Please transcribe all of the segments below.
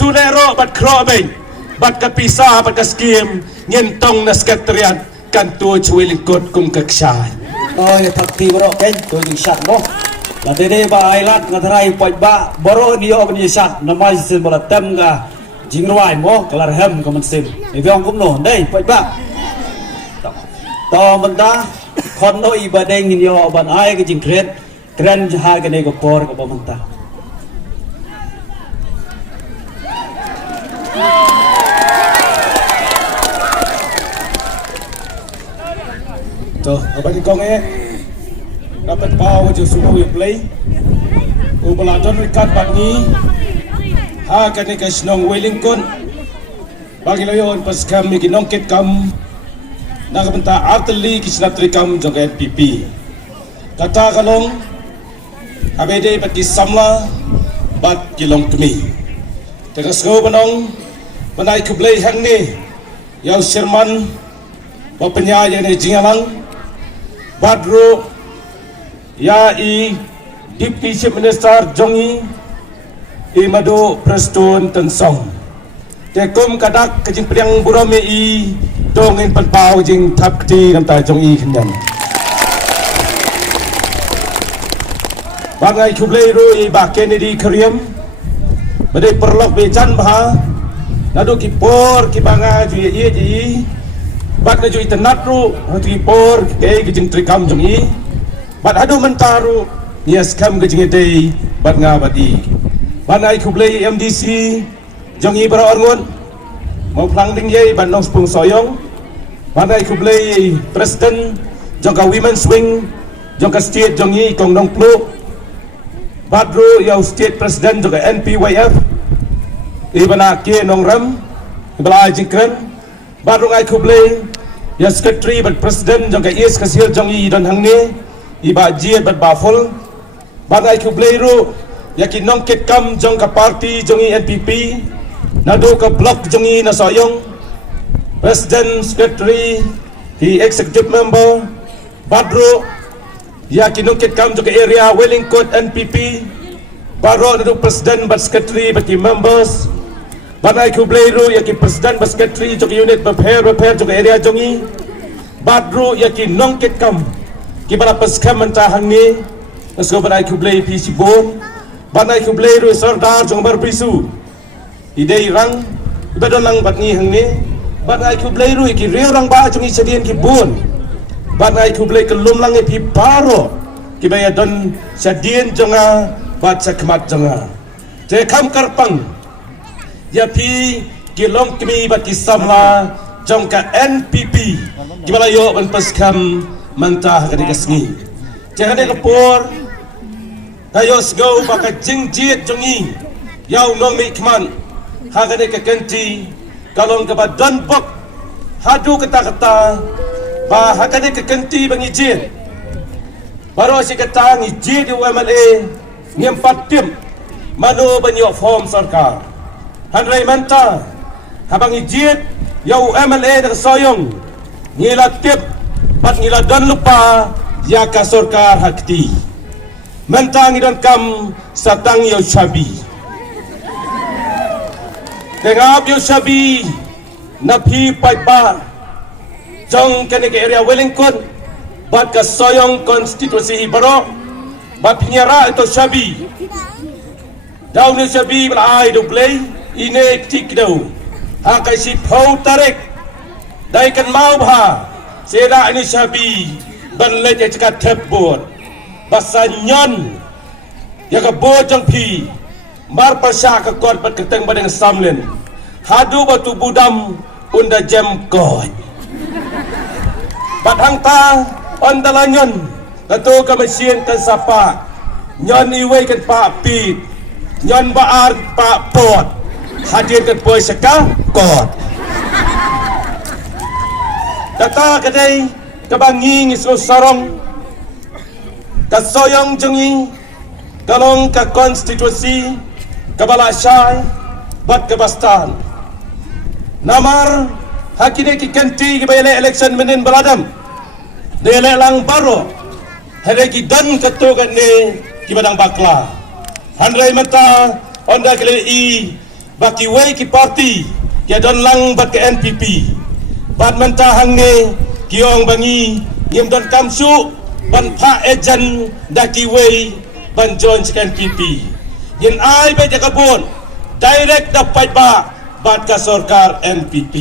sunero bat krobeng bat kapisa bat kaskim ngentong na sekretariat kantor Welingkot kum kaksay. Ôi thật thì bro kênh tôi dừng sạch đó là thế đây bà ai lát là thay quạch bạ bro đi ở bên dưới sạch nó mai xin một là tâm cả chính ngoài mô cả là hầm của mình xin để với ông cũng nổ đây quạch bạ to mình ta con nói bà đây nhìn vô bạn ai cái chính kret kren hai cái này của por của mình ta Tuh, apa di kong dapat bawa je semua yang play. Ubaladon rekat bagi ha kan ke snong Wellington bagi layon pas kami kinongket kam na kabenta arteli kisnatri kam jong NPP. Kata kalong abede bat samla bat kilong kemi. Tegas go banong panai kublai hang ni yau Sherman penyaya ni jingalang Badro ya Deputy Chief Minister Jongi Mado Preston Tensong Tekum kadak kejing priang burome dongin panpau jing tapti namta Jongi kenyan Bangai kublai ru ba Kennedy Kriam Badai perlok bejan bah nadu kipor kibanga ju ye bat na ju itanat ru hati por ke gijing trikam jungi bat adu mentaru nias kam gijing dei bat nga badi banai kublai MDC jungi bara orngon mau plang ding ye ban nong spung soyong banai kublai president jongka women's wing jongka state jungi kong nong plu badru yau state president jongka NPYF ibana ke nong ram ibala jingkren baru ngai kublai ya secretary bat president jong ka is kasil jong i don hangni iba jiet bat bafol bangai kublai ru ya ki nong ket kam jong ka party jong i NPP nado ka block jong i na soyong president secretary the executive member badru ya ki nong ket kam jong ka area Wellingkot NPP baro nado president bat secretary bat ki members Banai kublai ru yaki president bas secretary jok unit repair jok area jongi badru yaki nongket kam ki bala paskam mentah hangni asko banai kublai PC bom banai kublai ru sardar jong bar bisu idei rang ibadon lang batni hangni banai kublai ru yaki real rang ba jongi sedien ki bon banai kublai kelum lang pi paro ki baya don sedien jonga bat sakmat jonga te kam karpang ya pi kilong kami bat kisamla jongka NPP gimana yo ban paskam mantah kadi kasni jangan de kapor tayo sgo baka jingjit jongi yau nong mi kman ha kadi ka kenti kalong ka badan bok hadu kata-kata ba ha kadi ka kenti bangi jit baru si kata ngi jit di UMLA nyempat tim mano banyo form sarkar Handrai manta habang ijit yau MLA nak soyong ngila tip pat ngila dan lupa ya ka sorkar hakti manta ngidon kam satang yau shabi tengap yau shabi napi paipa jong kene ke area Wellingkot bat ka soyong konstitusi ibaro bat nyara itu shabi daun shabi belai do play ini tik do akai si pau tarik dai kan mau bha sera ini sabi ban le je ka thebot basa nyon ya ka bo jang pi mar pasha ka kot bat keteng badeng samlen hadu batu budam unda jam kot bat hangta on dalanyon tato ka mesin kan sapa nyon iwe kan pa pi nyon baar pa pot hadir ke poy seka kot data kadai kabangi ngiso sarong kasoyong jengi kalong ka konstitusi kabala syai bat kebastan namar hakine ki kenti ki bayale election menin baladam dele lang baro hare ki dan katogan ne ki badang bakla handrai mata onda kele baki wei ki parti ya don lang bat ke NPP bat mentah hang ne kiong bangi ngim don kamsu ban pha ejen daki wei ban join ke NPP yin ai be jakabun direct dapat ba bat ka sarkar NPP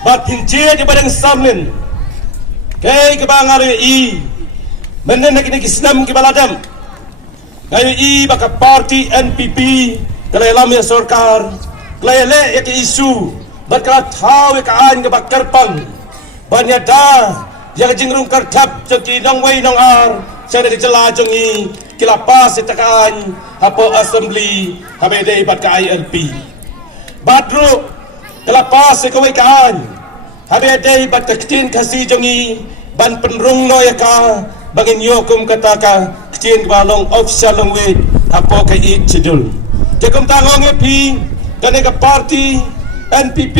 bat pinje di badang samlin kay kebangare i menen nak ni Islam ki baladam kayo i baka party NPP kalay lam ya sarkar kalay le ya ki isu bat kala thaw ya kaan ka bakarpang banyada ya jingrung karthap jaki nong wei nong ar saya nak jela jongi kilapas itakaan hapo assembly habede bat ka ILP badru kilapas ka wei kaan habede bat ka tin kasi jongi ban penrung no ya ka bangin yokum kata ka tin balong official long wei hapo ka ik chidul jekum tangong epi kane ka party NPP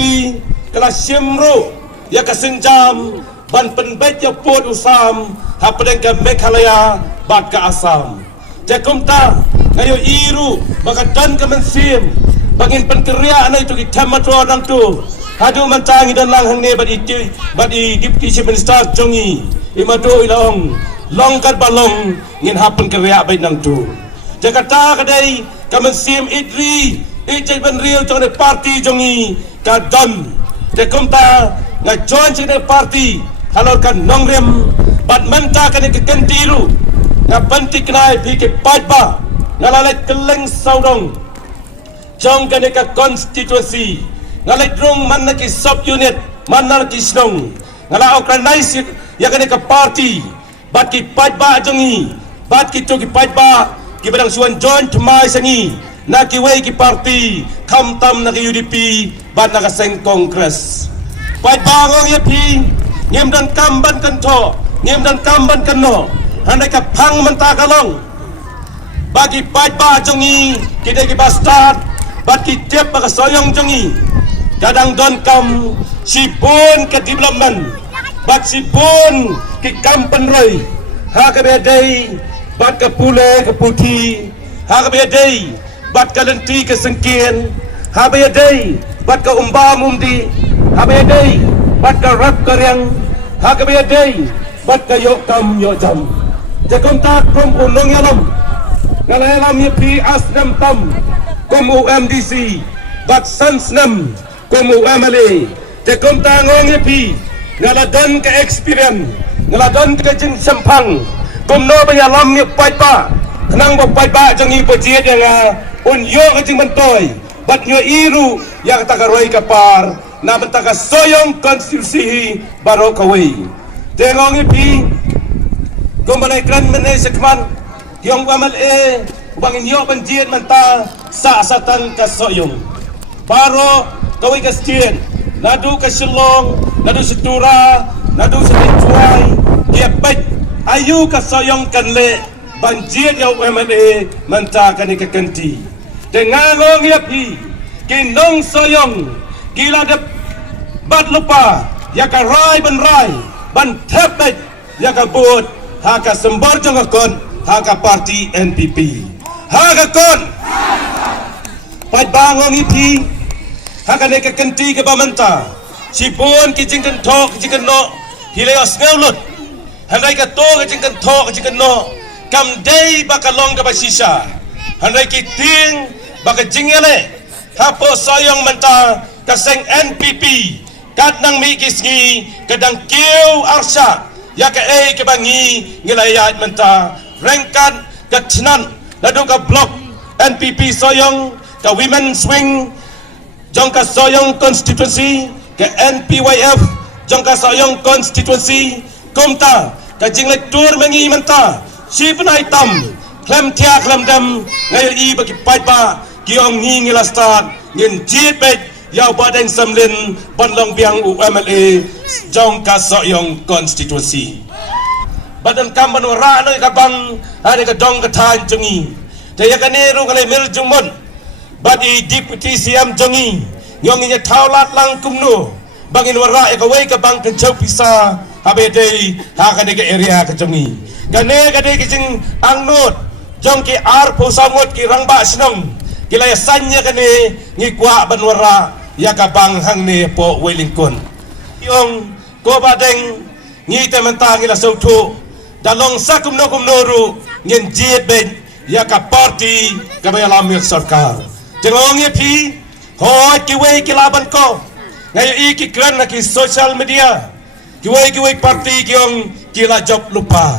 kala simro ya ka senjam ban penbet ya pot usam hapadeng ka Meghalaya bat ka Assam jekum ta ngayo iru baka dan ka mensim bangin penkeria na itu ki tamatro nang tu hadu mantangi dan lang hang ne bat i deputy chief minister jongi imado ilong long kat balong ngin hapen keria bai nang tu Jakarta kadai kamensim idri ijai ban riu jong ne party jongi ka don jekum ta nga join chine party halor kan nongrem bat menta kan ke kentiru nga banti knai pi ke pajba ngalale keleng saudong jong kan ke konstitusi ngalai drong man ki sub unit manar ki snong ngala organize ya kan ke party bat ki pajba jongi bat ki to ki pajba ki badang suan join thmai sangi na ki wei ki party kham tam na ki UDP bat na ka seng kongres pajba ngong ye pi ngem dan kamban kan tho ngem dan kamban kan no handai ka phang manta kalong bagi pajba jongi kidai ki bastard bat ki tep ka soyong jongi kadang don kam sipun ke development bat sipun ki kampen roi ha ka be dei bat ka pule ka puti ha ka be dei bat ka lenti ke sengkien ha be dei bat ka umba mumdi ha be dei bat ka rap karyang ha ka be dei bat ka yo kam yo jam jakom ta kom unong yalam ngalalam ye pi asnam tam kom UMDC bat sansnam kom UMLA jakom ta ngong ye pi ngaladon ka experience ngaladon ka jing sampang kom no ba yalam ye paipa nang bo paipa jangi pojiet yang un yo ka jing bantoy bat nyo iru yang tagaroi ka par na bentaka soyong konstitusi baro kawai tengong ipi kumbalay kran menay sekman yung MLA bangin yo banjiet manta sa asatan ka soyong baro kawai ka stien nadu ka silong nadu situra nadu sa tintuay diapay ayu ka soyong kanle banjiet yung MLA manta kanikakenti tengangong ipi kinong soyong gila de bat lupa ya ka rai ban tepet ya ka buat ha ka sembar jong akon ha ka party NPP ha ka kon pat bangong iti ha ka ne ka kenti ka bamanta sipon ki jingkan thok jingkan no hileos ngaulut handai ka to ka jingkan thok jingkan no kam dei bakalong ka basisa handai ki ting baka jingele hapo sayong manta kaseng NPP kat nang mi kisngi kadang kiu arsa ya ka ke bangi ngilayat menta rengkan katnan ladu ka blok NPP soyong ka women swing jong ka soyong constituency ka NPYF jong ka soyong constituency kumta ka jinglek tur mengi menta si penai tam klem tia klem dam ngai i bagi paipa kiong ngi ngilastat ngin jipet yau badeng samlin banlong biang UMLA jong ka soyong konstitusi badan kamban wara no kabang ada ka dong ka tan jongi te ya kaneru kale mil jumon badi deputy CM jongi yong nya taulat lang kumno bangin wara ka wei ka bang kan chau pisa habe dei ha ka de area ka jongi kane ka de kising angnut jong ki ar pusangot ki rangba sinong kilaya sanya kani ngikwa banwara ya kabang hang ni po Wellington yung ko badeng ngi tementa ngila sautu dalong sakum no ru ngin jiet ben ya ka party ka bayalam yak sarkar jengong ye pi hoi ki wei ki laban ko ngai ki kran na ki social media ki wei party kyong kila job lupa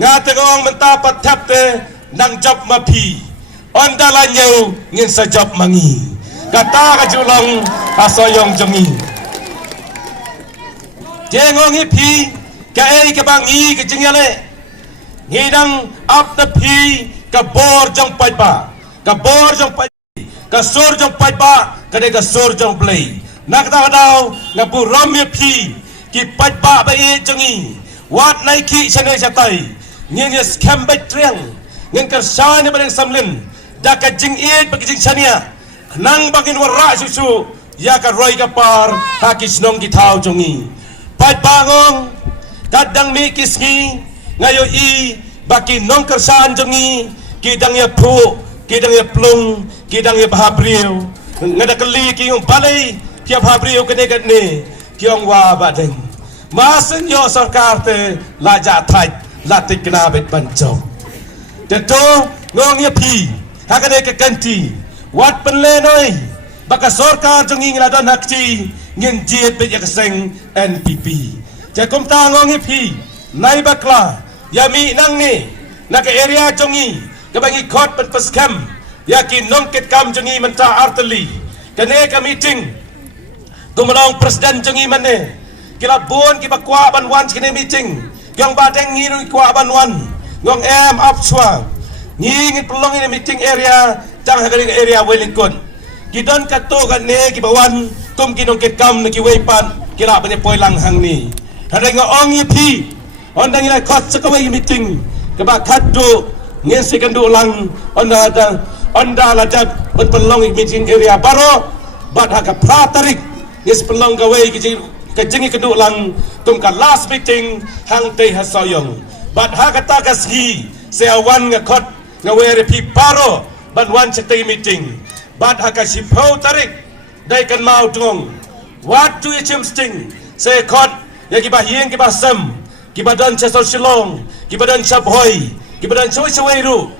nga tegong mentapat tapte nang job mapi ondala nyau ngin sa job mangi kata ka julong asoyong jongi jengong ye pi ka ei ka bangi ka jingyale ngidang up the pi ka bor jong pai ba ka bor jong pai ka sur jong pai ba ka de ka sur jong play nak ta daw na bu rom ye pi ki pai ba ba e jongi wat nai ki chane chatai ngin ye scam bai triang ngin ka shane ba samlin da ka jing e ba ki jing chania nang bangin wara susu ya ka roi ka par ha ki snong ki thau jongi pai ba ngong kadang mi kisngi ngayo i baki nong kersan jongi kidang ya pu kidang ya plung kidang ya bahabriu ngada keli ki yung balai ki bahabriu kene kene ki yung wa badeng masen yo sarkar te la ja thai la tikna bet bancho te to ngong ya pi hakane ke kanti wat penle noi baka sarkar jongi ngala don hakti ngin jiet bet ya keseng NPP jakom ta ngong ya pi nai bakla yami nang ni nak area jongi kabangi kot pen paskam yakin nongket kam jongi menta arteli kene ka meeting kumulong presiden jongi mane kila bon ki bakwa banwan kene meeting yang badeng ngiru kwa banwan ngong em apswa ngingin pelong ini meeting area jang hagaling area Wellington kidon kato kane ki bawan kum ki nongket kam ki weipan kila bane poilang hang ni hadeng ong pi ondang ila kot sekawai meeting keba kaddo ngin sekandu lang onda la jab pelong meeting area baro bad haka pratarik ngis pelong gawai ke jengi kedu lang tum ka last meeting hang te hasoyong bad haka takasgi seawan ngakot ngawai repi baro bad wan sekte meeting bad haka sipau tarik dai kan mau tong what do you sting se kot ya kiba hieng kiba sam kibadan chasol silong kibadan sabhoy kibadan sawai ru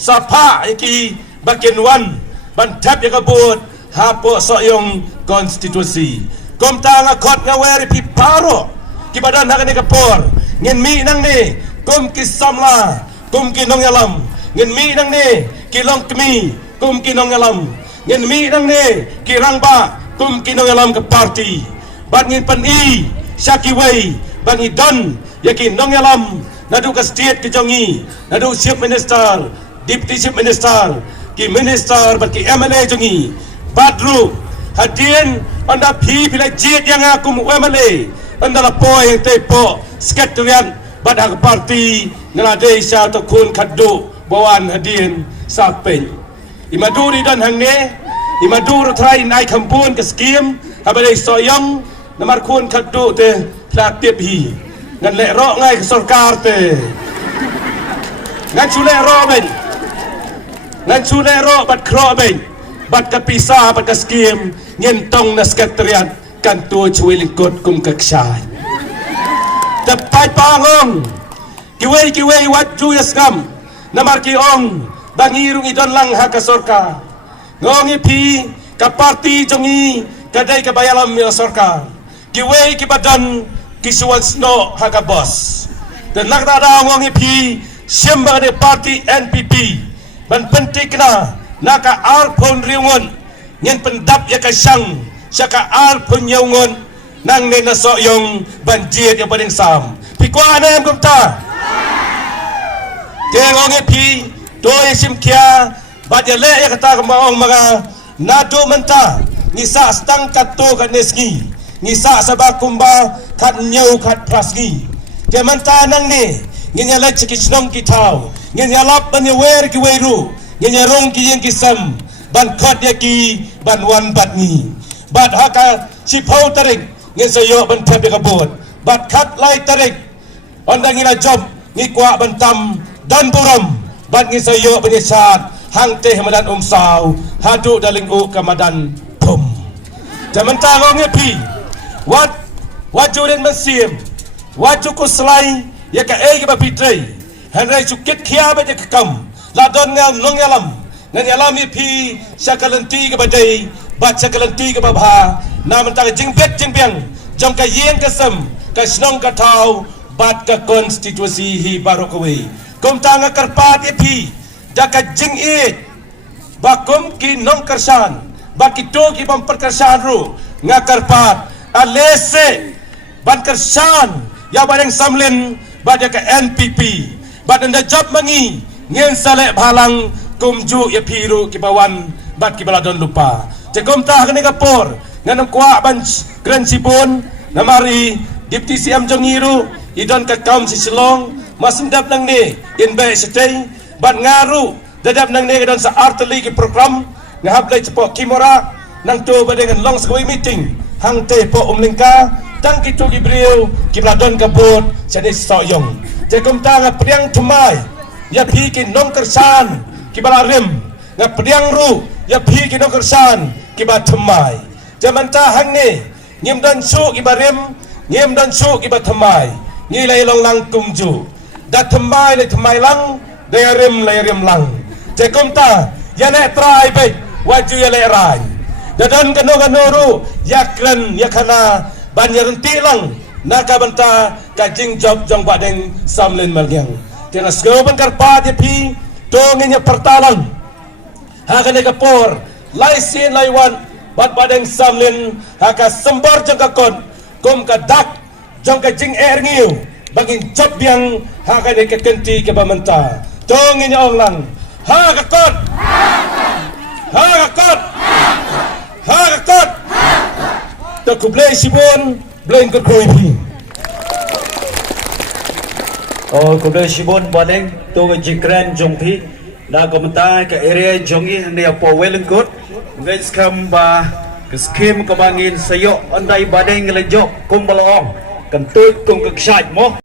sapa iki bakin wan ban tap ya kabut hapo soyong konstitusi komta nga kot nga weri piparo kibadan hakane kapor ngin mi nang ni kum kisamla kum kinong yalam ngin mi nang ni kilong kmi kum kinong yalam ngin mi nang ni kirangba kum kinong yalam ke party ban ngin pan i syaki wei bangi don yakin nong yalam nadu ka state ke jongi nadu chief minister deputy chief minister ki minister bat ki MLA jongi badru hadien anda pi pila jet yang aku MLA anda la po yang tepo sekretariat badak parti ngelade sya to kun kaddo bawan hadien sapen imaduri dan hangne imaduru trai nai kampun ke skim habale soyong namar kun kaddo te tiap hi ngan le ro ngai ke sarkar te ngan chule ro ben ngan chule ro bat kro ben bat ka pisa bat ka skim ngin tong na sekretariat kan tu Wellington kum kaksai tapai pangong kiwei wat ju yaskam namar ki ong bangirung idon lang ha ka sarkar ngongi pi ka parti jongi kadai ka bayalam ya sarkar kiwei ki badan kisuan sno haga boss dan nakta da ngongi pi simba de parti NPP ban penting na naka arpon riungon nyen pendap ya ka sang saka arpon yaungon nang ne na soyong banjir ya paling sam pikwa na em kumta ke ngongi pi do isim kia badya le ya kata kamaong mga nado menta ngisa stang kato kaneski ngisa sabakumba kat nyau kat prasgi ke manta nang ni nginya lek sikisnong kitau nginya lap ban wer ki weru nginya rong ki yang kisam ban khot ya ki ban wan bat ni bat haka sipau tarik ngin sayo ban thap ya kabot bat khat lai tarik ondang ila job ni kwa ban tam dan buram Bat ngi sayo penyesat hang teh madan umsau hadu daling u kamadan pum. Jaman tangong ngepi. Wat jurin masim. Wat juku selai ya ka e ba pitrai. Hanrai cukit khia ba ke kam. La don ngam nong yalam. Ngan yalam pi sakalanti ke badai. Bat sakalanti ke babha. Naman tang jingpet jingpiang. Jong ka yeng ka sem. Ka snong ka tau. Bat ka konstitusi hi barokawi. Kum tanga karpat pi. Daka jing it. Bakum ki nong kersan. Bakito ki bam perkersan ru. Ngakarpat. Alese. Ban kersan. Ya badeng samlin. Bada ke NPP. Badan da job mangi. Ngien salek bhalang. Kumju ya piru ki bawan. Bat ki baladon lupa. Cekum tah kene kapor. Nganam kuak ban Grand Sibun. Namari. Dipti siam jongiru. Idon ka kaum si Selong. Masundap nang ni. Inbay setay. Ban ngaru. Dadap nang ni kadon sa arteli ki program. Ngahablay cepo kimora. Nang tu badengan long sekawai meeting. Hang teh po umlingka. Tang kitu gibriu kibladon kabut jadi soyong. Cekum ta nga priang tumai. Ya pi ki nong kersan kibalarim. Nga priang ru ya pi ki nong kersan kiba tumai. Jaman ta hang ni ngim dan su kibarim ngim dan su kiba tumai. Ngilai long lang kumju. Da tumai le tumai lang dayarim layrim lang. Cekum ta ya ne try baik waju ya le rai. Dadon kanu yakran yakana banyaran tilang nakabanta kajing job jong badeng samlin malgyang tina skoban karpat pi tongenya pertalang hakane kapor laisin laiwan bad badeng samlin haka sembor jong kakon kum kadak jong kajing ngiu bagin job yang hakane kekenti ke pamenta tongenya onglang hakakot hakakot hakakot Aku blay Sibon, blay ikut kuipi. Oh, kuda Sibon badeng tu ke jikran jongpi. Da komentar ke area jongi ni apa welengkut. Guys kamba ke skim kebangin sayok andai badeng lejok kumbalaong. Kentut kum keksat mo.